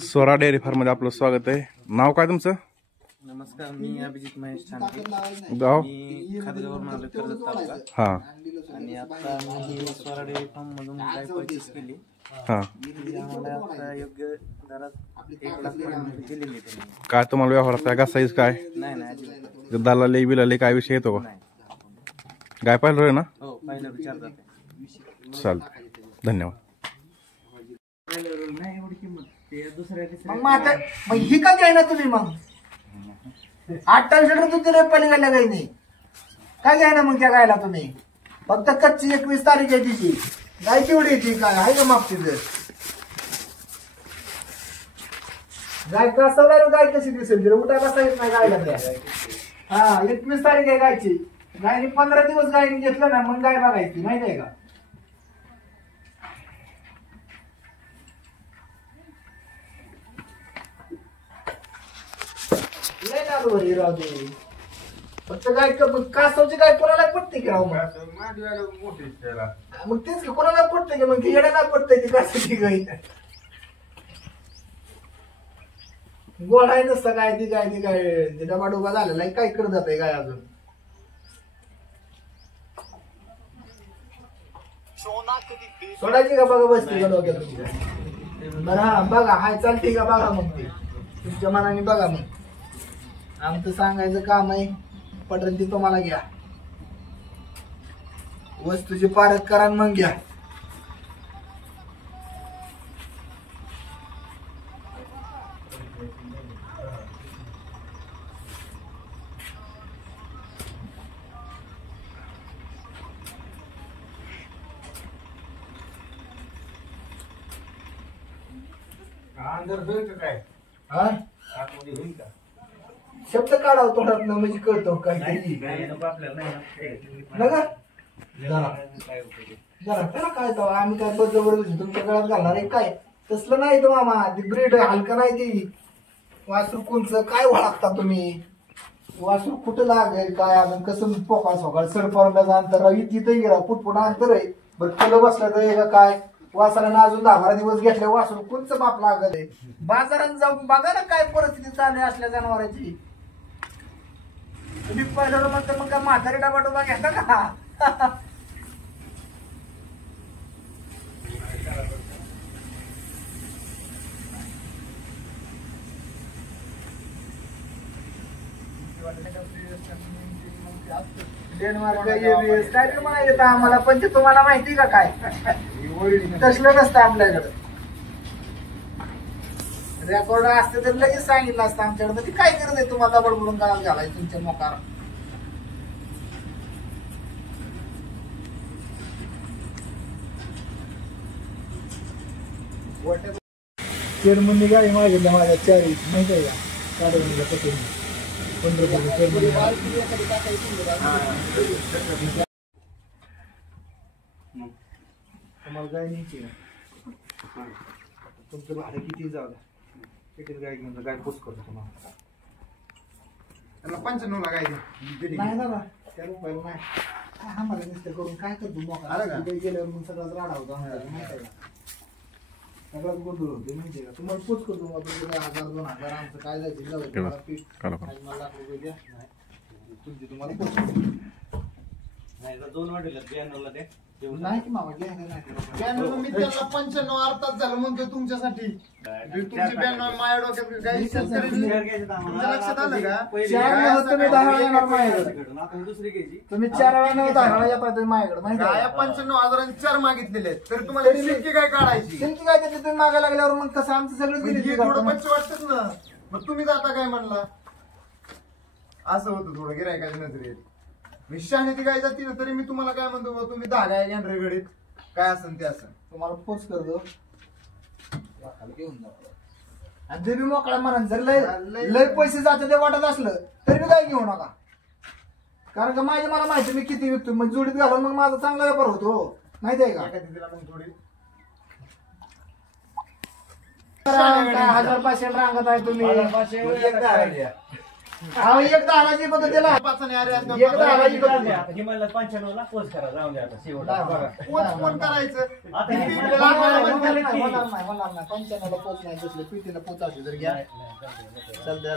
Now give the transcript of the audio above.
Swara dairy form मध्ये आपलं स्वागत आहे. नाव काय तुमचं? नमस्कार, मी अभिजित महेश ठाणके, गाव मी खातगावरून आलो, कर्जत तालुका. हा आणि आता मी स्वरा डेअरी फार्म मधून गाय परचेस केली. हा ती आम्हाला आता योग्य दरात 1 लाख पर्यंत दिलेली त्यांनी. काय तुम्हाला व्यवहारात काय साईज काय नाही अजिबात दलाली बिलाली काय विषय येतो का? नाही. गाय पाहिलं रे ना? हो, पहिला विचार जाते. चालतं, धन्यवाद. मग ही का घ्यायना तुम्ही? मग 28 लिटर दूध दिलं पलीकडल्या गायने, काय घ्यायना मग त्या गायला तुम्ही? फक्त कच्ची 21 तारीख आहे तिची. गाय केवढी येते काय आहे का माप तिथं? गाय कसं गाय कशी दिसेल तिला? उठा कसा येत नाही गायला त्या? हा, 21 तारीख आहे गायची. गायने 15 दिवस गायने घेतलं ना, मग गाय बघायची, माहित आहे का? लय चालू बरी राहू दे. फक्त गाय कासवची गाय कोणाला पटते की राहू? मग तेच की, कोणाला पटते की? मग येण्याला पटते ती कासवची गाय. गोड आहे नसतं काय ती गाय, ती काय डबा डोबा झालेला आहे, काय करत जाते गाय अजून? सोडायची का बघा, बसते का डोक्यात तुमच्या? बरं हा बघा, हाय चालते का बघा, मग ते तुमच्या मनाने बघा. मग आमचं सांगायचं काम आहे, पटन ती तुम्हाला घ्या, वस्तूची पारख करा मग घ्या. हा, शब्द काढावं तोंडात ना, म्हणजे कळतो काय जरा त्याला काय तो आम्ही काय जबरदस्ती तुमच्या गळ्यात घालणार आहे काय? तसलं नाही तो मामा, ती ब्रेड हलका नाही ती. वासरू कोणचं काय ओळखता तुम्ही? वासरू कुठं लागेल काय अजून? कसं पोकाळ सोकाळ सडपावण्याचं अंतर तिथं गेला, पुटपुटा अंतर आहे. बरं कलं बसलं तर का काय? वासरानं अजून 10-12 दिवस घेतले, वासरू कोणचं माप लागत आहे? बाजारात जाऊन बघा ना काय परिस्थिती चालू आहे असल्या जनावरांची. तुम्ही पहिलं म्हणता मग का म्हातारी डबा डोबा घेता का? काय तुम्हाला येतं आम्हाला, पण ते तुम्हाला माहिती का काय? तसलं नसतं आपल्याकडं. रेकॉर्ड असते तर लगेच सांगितलं असतं आमच्याकडे. ती काय करत आहे तुम्हाला बडबडून काळात घालायचं तुमच्या मोकार? चेअरमनने गाडी मागितल्या माझ्या 40, माहिती आहे का? 15 तुम्हाला गाय न्यायची ना, तुमचं भाडं किती जाऊ द्या, किती गाय घेऊन गाय पोच करतो तुम्हाला. त्याला 95 ला गाय द्या. नाही दादा, त्या रुपयाला नाही. आम्हाला नुसतं करून काय करतो मोका गेल्यावर मग सगळाच राडा होता माहिती आहे का? सगळ्यात गोंधळ होते माहिती आहे का? तुम्हाला पोच करतो मग 1000-2000 आमचं काय जायचं मला लाख रुपये द्या, तुमची तुम्हाला पोच करतो. नाही 2 वाटेल 92 ला नाही की मामा घ्या. मी त्याला 95 अर्थात झालं म्हणतो तुमच्यासाठी. तुमची 92 माझ्या डोक्यात काही लक्षात आलं का? तुम्ही 10 वेळा येणार माझ्याकडे, दुसरी घ्यायची. तुम्ही 4 वेळा 10 वेळा येता तुम्ही माझ्याकडे, माहिती आहे? 95,000 मागितलेले आहेत, तर तुम्हाला शिल्की काय काढायची? शिल्की काय त्याची तुम्ही मागायला लागल्यावर मग कसं आमचं सगळं गेली थोडं बच्च वाटतच ना. मग तुम्ही जाता काय म्हणला? असं होतं थोडं गिरायकाच्या नजरेत. निश्चाने ती काय जाती ना, तरी मी तुम्हाला काय म्हणतो, तुम्ही 10 गाय घेणार गडीत, काय असन ते असन. तुम्हाला पोच करतो घेऊन जातो. आणि जरी मोकळा म्हणा, जर लय पैसे जाते ते वाटत असलं तरी काय घेऊ नका. कारण का मला माहिती मी किती विकतो, मग जोडीत घालून मग माझा चांगला व्यापार होतो, माहिती आहे का? तिला मग थोडी 1500 रांगत आहे तुम्ही. अहो, एक दाराची पद्धत त्याला पाचाने अरे असं एक दाराची जाऊ पद्धत द्या, आता हिमालयात 95 ला पोच करा जाऊन द्या आता शेवटला बघा कोण कोण करायचं आता हे किती मला लाखाला होणार म्हणतात नाही. की? होणार नाही 95 ला पोच नाही दुसरे पिटीला पोच असू तर घ्या नाही, नाही, जाऊ द्या, जाऊ द्या. चालतंय